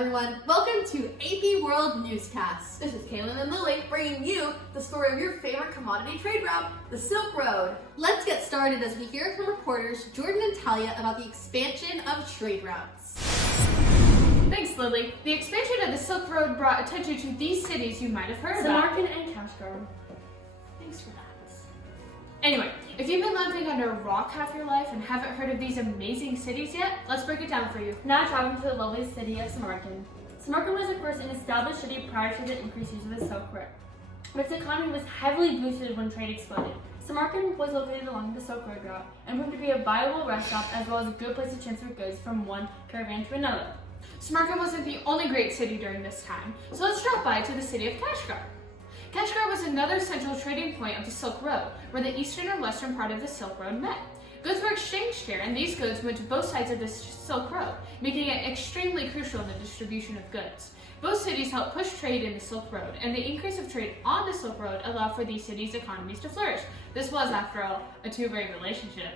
everyone. Welcome to AP World Newscast. This is Kaylyn and Lily bringing you the story of your favorite commodity trade route, the Silk Road. Let's get started as we hear from reporters Jordan and Talia about the expansion of trade routes. Thanks, Lily. The expansion of the Silk Road brought attention to these cities you might have heard about. Samarkand and Kashgar. Thanks for that. Anyway, if you've been living under a rock half your life and haven't heard of these amazing cities yet, let's break it down for you. Now traveling to the lovely city of Samarkand. Samarkand was, of course, an established city prior to the increased use of the Silk Road. Its economy was heavily boosted when trade exploded. Samarkand was located along the Silk Road route and proved to be a viable rest stop as well as a good place to transfer goods from one caravan to another. Samarkand wasn't the only great city during this time, so let's drop by to the city of Kashgar. Kashgar was another central trading point of the Silk Road, where the eastern and western part of the Silk Road met. Goods were exchanged here, and these goods went to both sides of the Silk Road, making it extremely crucial in the distribution of goods. Both cities helped push trade in the Silk Road, and the increase of trade on the Silk Road allowed for these cities' economies to flourish. This was, after all, a two-way relationship.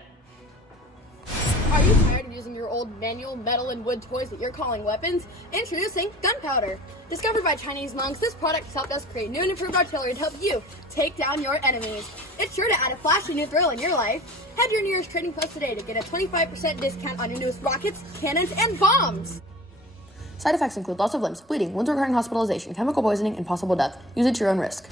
Are you tired of using your old manual metal and wood toys that you're calling weapons? Introducing gunpowder. Discovered by Chinese monks, this product has helped us create new and improved artillery to help you take down your enemies. It's sure to add a flashy new thrill in your life. Head to your nearest trading post today to get a 25% discount on your newest rockets, cannons, and bombs. Side effects include loss of limbs, bleeding, wounds requiring hospitalization, chemical poisoning, and possible death. Use at your own risk.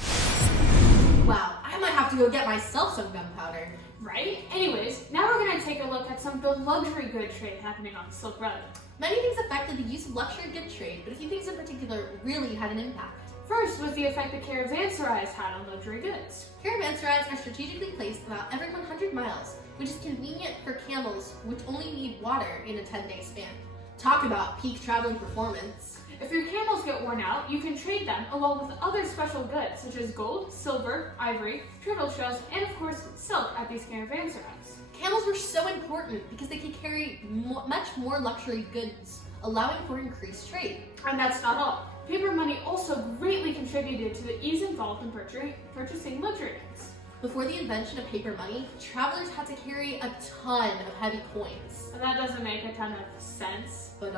Wow, I might have to go get myself some gunpowder. Right? Anyways, now we're going to take a look at some of the luxury good trade happening on the Silk Road. Many things affected the use of luxury good trade, but a few things in particular really had an impact. First was the effect the caravanserais had on luxury goods. Caravanserais are strategically placed about every 100 miles, which is convenient for camels, which only need water in a 10-day span. Talk about peak traveling performance. If your camels get worn out, you can trade them along with other special goods such as gold, silver, ivory, turtle shells, and of course silk at these caravanserais. Camels were so important because they could carry much more luxury goods, allowing for increased trade. And that's not all. Paper money also greatly contributed to the ease involved in purchasing luxury goods. Before the invention of paper money, travelers had to carry a ton of heavy coins. And that doesn't make a ton of sense. But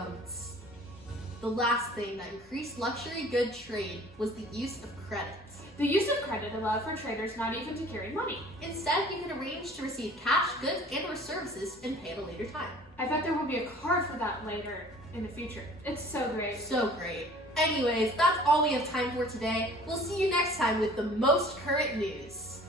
the last thing that increased luxury good trade was the use of credit. The use of credit allowed for traders not even to carry money. Instead, you could arrange to receive cash, goods, and or services and pay at a later time. I bet there will be a card for that later in the future. It's so great. So great. Anyways, that's all we have time for today. We'll see you next time with the most current news.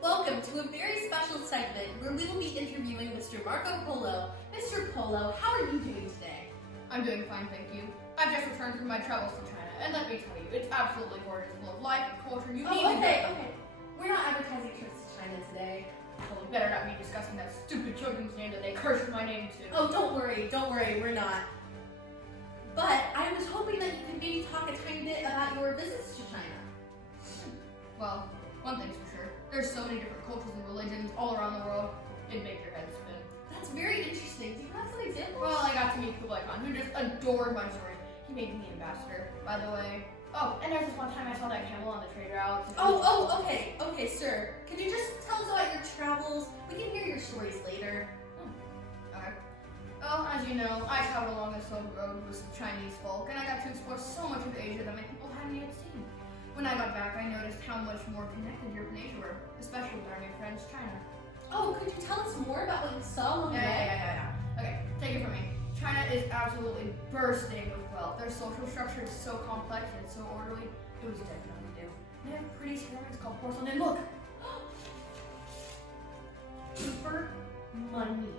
Welcome to a very special segment where we will be interviewing Mr. Marco Polo. Mr. Polo, how are you doing today? I'm doing fine, thank you. I've just returned from my travels to China, and let me tell you, it's absolutely gorgeous, full of life and culture. You need to Okay. We're not advertising trips to China today. Well, we better not be discussing that stupid children's name that they cursed my name to. Oh, don't worry, we're not. But I was hoping that you could maybe talk a tiny bit about your visits to China. Well, one thing's for sure, there's so many different cultures and religions all around the world, it'd make your head spin. That's very interesting. Do you have some examples? Well, I got to meet Kublai Khan, who just adored my story. He made me ambassador, by the way. Oh, and there's this one time I saw that camel on the trade route. Okay, sir. Could you just tell us about your travels? We can hear your stories later. Okay. Well, as you know, I traveled along the Silk Road with some Chinese folk, and I got to explore so much of Asia that my people hadn't yet seen. When I got back, I noticed how much more connected Europe and Asia were, especially with our new friends, China. Oh, could you tell us more about what you saw along the way? Yeah. Okay, take it from me. China is absolutely bursting with wealth. Their social structure is so complex and so orderly, it was definitely new. They have pretty ceramics called porcelain, and look! Paper money.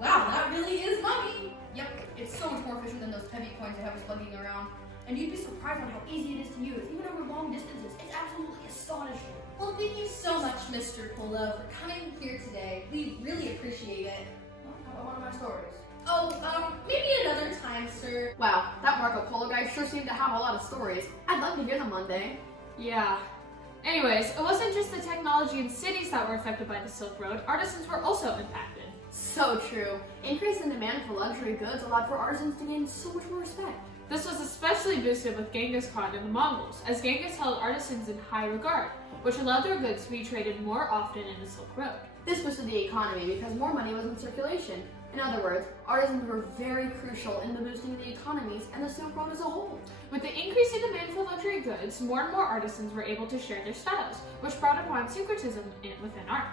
Wow, that really is money. Yep, it's so much more efficient than those heavy coins they have us lugging around. And you'd be surprised on how easy it is to use, even over long distances. It's absolutely astonishing. Well, thank you so much, Mr. Polo, for coming here today. We really appreciate it. Well, how about one of my stories? Oh, maybe another time, sir. Wow, that Marco Polo guy sure seemed to have a lot of stories. I'd love to hear them one day. Yeah. Anyways, it wasn't just the technology in cities that were affected by the Silk Road. Artisans were also impacted. So true. Increase in demand for luxury goods allowed for artisans to gain so much more respect. This was especially boosted with Genghis Khan and the Mongols, as Genghis held artisans in high regard, which allowed their goods to be traded more often in the Silk Road. This boosted the economy because more money was in circulation. In other words, artisans were very crucial in the boosting the economies and the Silk Road as a whole. With the increasing demand for luxury goods, more and more artisans were able to share their styles, which brought upon syncretism within art.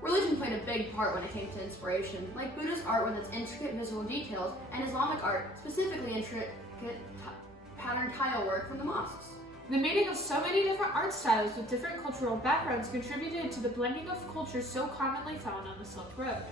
Religion played a big part when it came to inspiration, like Buddhist art with its intricate visual details and Islamic art, specifically intricate patterned tile work from the mosques. The meeting of so many different art styles with different cultural backgrounds contributed to the blending of cultures so commonly found on the Silk Road.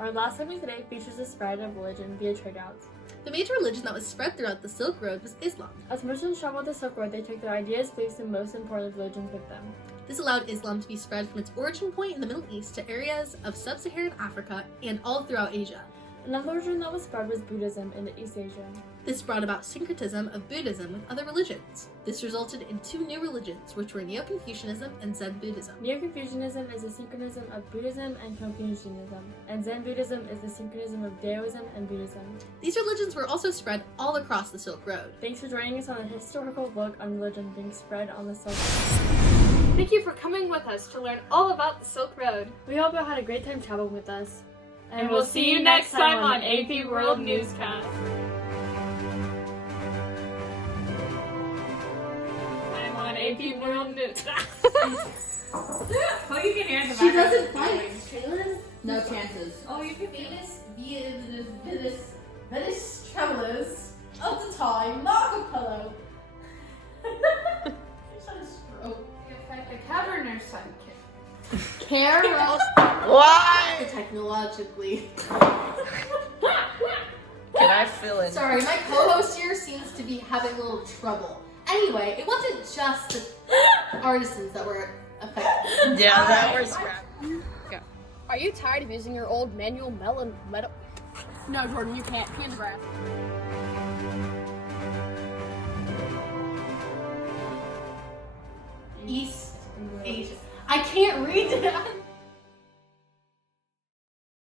Our last segment today features the spread of religion via trade routes. The major religion that was spread throughout the Silk Road was Islam. As Muslims traveled the Silk Road, they took their ideas, beliefs, and most important religions with them. This allowed Islam to be spread from its origin point in the Middle East to areas of sub-Saharan Africa and all throughout Asia. Another religion that was spread was Buddhism in East Asia. This brought about syncretism of Buddhism with other religions. This resulted in two new religions, which were Neo-Confucianism and Zen Buddhism. Neo-Confucianism is the synchronism of Buddhism and Confucianism, and Zen Buddhism is the synchronism of Taoism and Buddhism. These religions were also spread all across the Silk Road. Thanks for joining us on a historical look on religion being spread on the Silk Road. Thank you for coming with us to learn all about the Silk Road. We hope you had a great time traveling with us. And we'll see you next time on AP World Newscast. I'm on AP World Newscast. Oh, you can hear the She doesn't fight Kaylyn? No chances. Oh, you can Venice travelers of the time, Marco Polo. The caverner's sidekick. Carol. Why? Technologically. Can I fill in? Sorry, my co-host here seems to be having a little trouble. Anyway, it wasn't just the artisans that were affected. Yeah, that was crap. Are you tired of using your old manual metal? No, Jordan, you can't. Pee in the grass. East Asia. I can't read that.